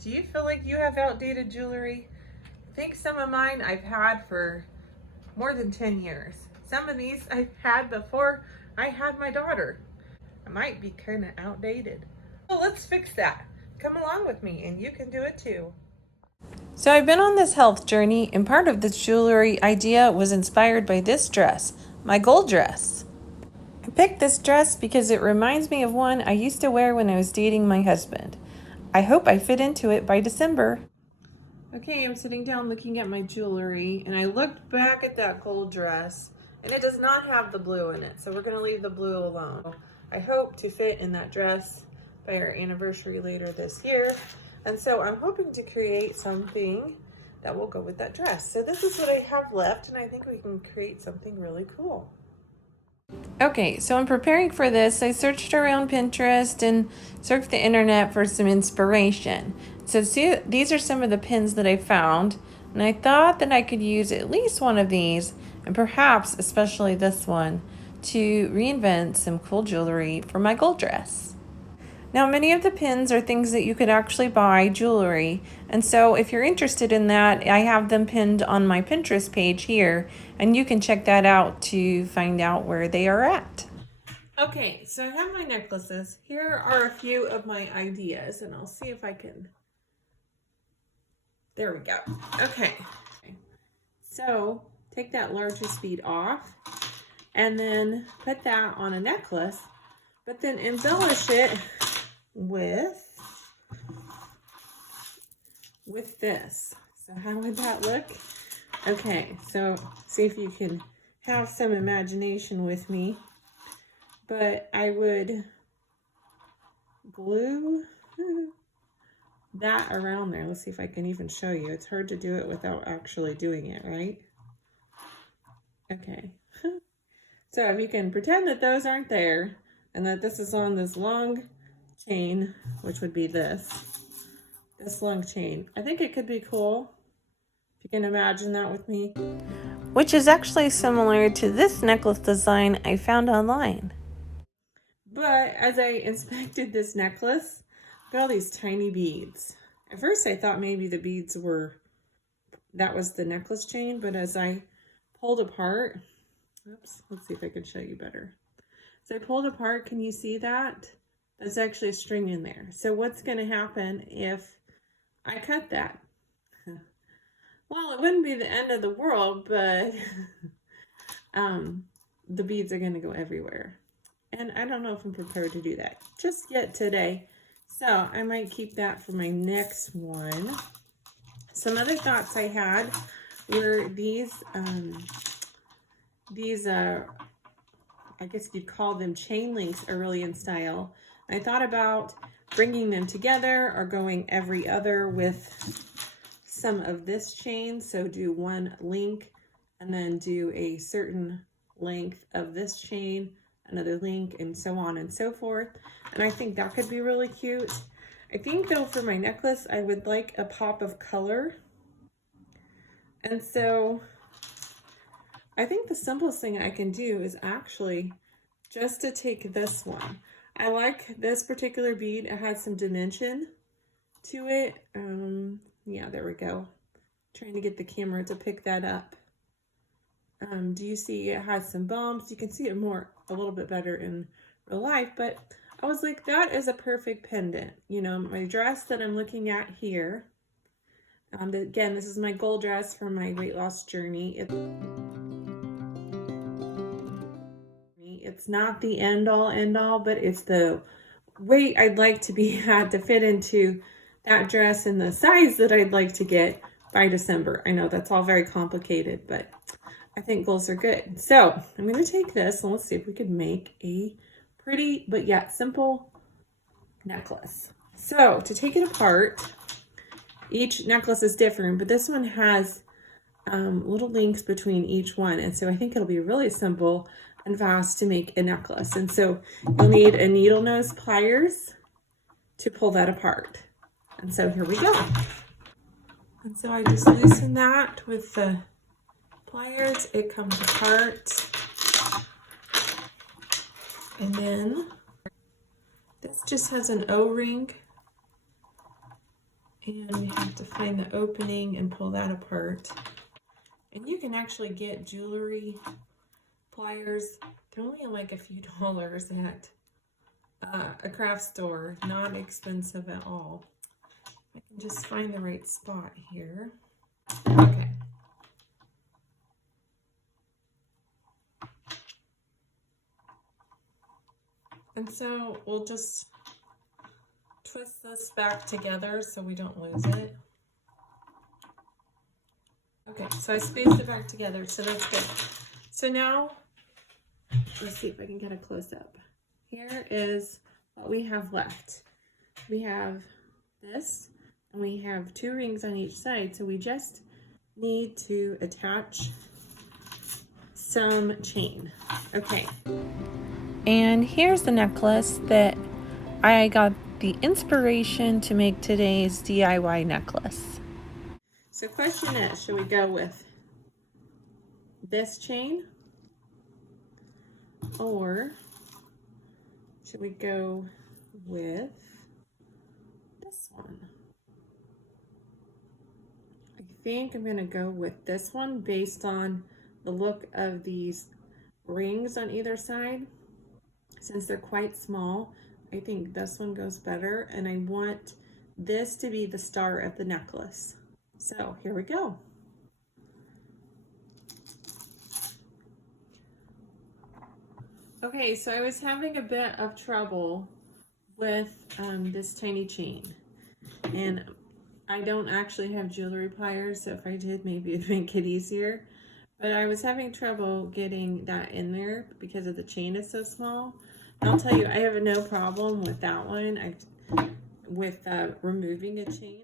Do you feel like you have outdated jewelry? I think some of mine I've had for more than 10 years. Some of these I've had before I had my daughter. I might be kind of outdated. Well, let's fix that. Come along with me and you can do it too. So I've been on this health journey, and part of this jewelry idea was inspired by this dress, my gold dress. I picked this dress because it reminds me of one I used to wear when I was dating my husband. I hope I fit into it by December. Okay, I'm sitting down looking at my jewelry, and I looked back at that gold dress, and it does not have the blue in it, so we're gonna leave the blue alone. I hope to fit in that dress by our anniversary later this year, and so I'm hoping to create something that will go with that dress. So this is what I have left, and I think we can create something really cool. Okay, so in preparing for this, I searched around Pinterest and surfed the internet for some inspiration. So see, these are some of the pins that I found, and I thought that I could use at least one of these, and perhaps especially this one, to reinvent some cool jewelry for my gold dress. Now, many of the pins are things that you could actually buy jewelry, and so if you're interested in that, I have them pinned on my Pinterest page here, and you can check that out to find out where they are at. Okay, so I have my necklaces. Here are a few of my ideas, and I'll see if I can. There we go. Okay, so take that largest bead off, and then put that on a necklace, but then embellish it with this. So how would that look? Okay, so see if you can have some imagination with me. But I would glue that around there. Let's see if I can even show you. It's hard to do it without actually doing it, right? Okay. So if you can pretend that those aren't there and that this is on this long chain, which would be this long chain. I think it could be cool, if you can imagine that with me. Which is actually similar to this necklace design I found online. But as I inspected this necklace, got all these tiny beads. At first I thought maybe the beads that was the necklace chain, but as I pulled apart, oops, let's see if I can show you better. As I pulled apart, can you see that? There's actually a string in there. So what's going to happen if I cut that? Well, it wouldn't be the end of the world, but the beads are going to go everywhere. And I don't know if I'm prepared to do that just yet today. So I might keep that for my next one. Some other thoughts I had were these I guess you'd call them chain links, are really in style. I thought about bringing them together or going every other with some of this chain. So do one link and then do a certain length of this chain, another link, and so on and so forth. And I think that could be really cute. I think though for my necklace, I would like a pop of color. And so I think the simplest thing I can do is actually just to take this one. I like this particular bead. It has some dimension to it. Yeah, there we go. Trying to get the camera to pick that up. Do you see it has some bumps? You can see it a little bit better in real life, but I was like, that is a perfect pendant. You know, my dress that I'm looking at here. Again, this is my gold dress for my weight loss journey. It's not the end all, but it's the weight I'd like to be at to fit into that dress and the size that I'd like to get by December. I know that's all very complicated, but I think goals are good. So I'm going to take this and let's see if we could make a pretty but yet simple necklace. So to take it apart, each necklace is different, but this one has little links between each one. And so I think it'll be really simple and fast to make a necklace. And so you'll need a needle nose pliers to pull that apart. And so here we go. And so I just loosen that with the pliers. It comes apart. And then this just has an O-ring And we have to find the opening and pull that apart. And you can actually get jewelry pliers. They're only like a few dollars at a craft store. Not expensive at all. I can just find the right spot here. Okay. And so we'll just twist this back together so we don't lose it. Okay, so I spaced it back together, so that's good. So now, let's see if I can get a close-up. Here is what we have left. We have this, and we have 2 rings on each side, so we just need to attach some chain. Okay. And here's the necklace that I got the inspiration to make today's DIY necklace. So question is, should we go with this chain or should we go with this one? I think I'm gonna go with this one based on the look of these rings on either side. Since they're quite small, I think this one goes better, and I want this to be the star of the necklace. So here we go. Okay, so I was having a bit of trouble with this tiny chain, and I don't actually have jewelry pliers, so if I did, maybe it'd make it easier. But I was having trouble getting that in there because of the chain is so small. I'll tell you, I have no problem with that one, with removing a chain.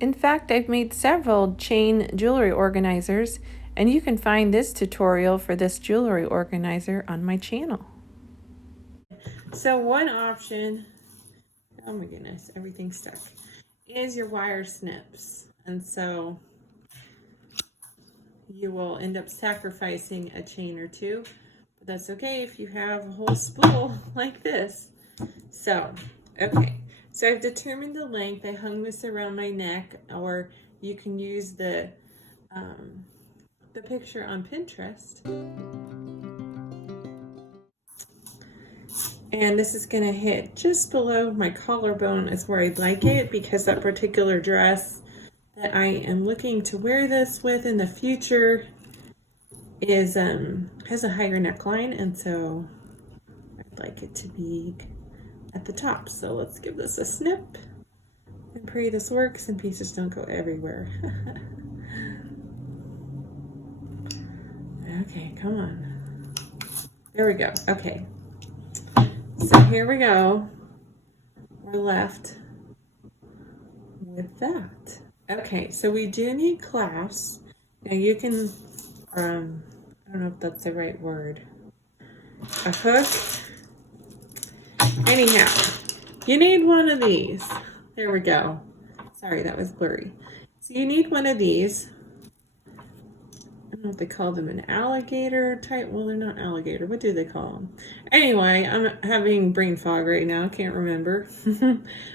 In fact, I've made several chain jewelry organizers, and you can find this tutorial for this jewelry organizer on my channel. So one option, oh my goodness, everything's stuck, is your wire snips. And so you will end up sacrificing a chain or two. That's okay if you have a whole spool like this. So, okay. So I've determined the length. I hung this around my neck, or you can use the picture on Pinterest. And this is gonna hit just below my collarbone is where I'd like it, because that particular dress that I am looking to wear this with in the future is has a higher neckline, and so I'd like it to be at the top. So let's give this a snip and pray this works and pieces don't go everywhere. Okay, come on. There we go. Okay, so here we go. We're left with that. Okay, so we do need clasps. Now you can I don't know if that's the right word. A hook. Anyhow, you need one of these. There we go. Sorry, that was blurry. So you need one of these. I don't know if they call them an alligator type. Well, they're not alligator. What do they call them? Anyway, I'm having brain fog right now. Can't remember.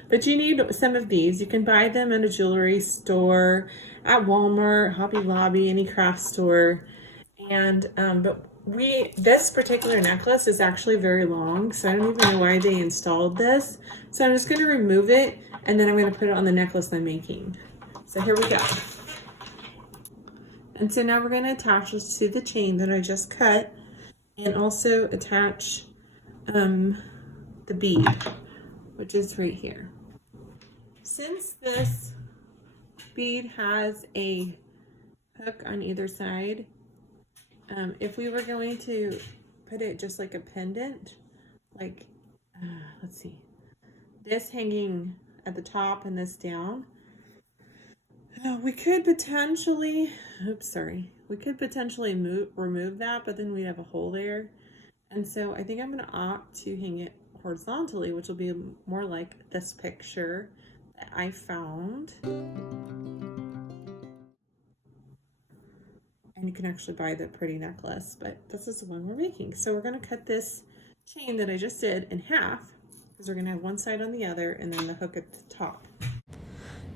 But you need some of these. You can buy them in a jewelry store, at Walmart, Hobby Lobby, any craft store. And but this particular necklace is actually very long, so I don't even know why they installed this. So I'm just going to remove it, and then I'm going to put it on the necklace I'm making. So here we go. And so now we're going to attach this to the chain that I just cut, and also attach the bead, which is right here. Since this bead has a hook on either side, if we were going to put it just like a pendant, like, let's see, this hanging at the top and this down, we could potentially, we could potentially remove that, but then we'd have a hole there. And so I think I'm going to opt to hang it horizontally, which will be more like this picture that I found. And you can actually buy the pretty necklace, but this is the one we're making. So we're going to cut this chain that I just did in half, because we're going to have one side on the other and then the hook at the top.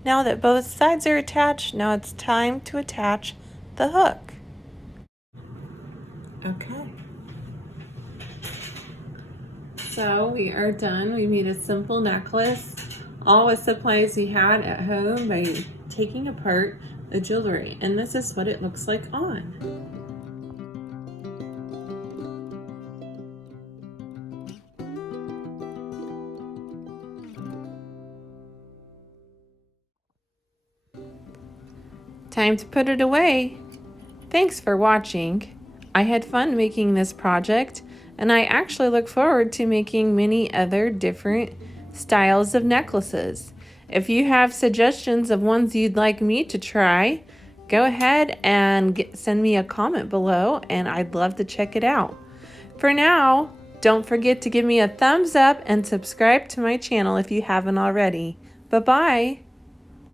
Now that both sides are attached, now it's time to attach the hook. Okay. So we are done. We made a simple necklace, all with supplies we had at home by taking apart the jewelry. And this is what it looks like on. Time to put it away. Thanks for watching. I had fun making this project, and I actually look forward to making many other different styles of necklaces. If you have suggestions of ones you'd like me to try, go ahead and send me a comment below, and I'd love to check it out. For now, don't forget to give me a thumbs up and subscribe to my channel if you haven't already. Bye-bye.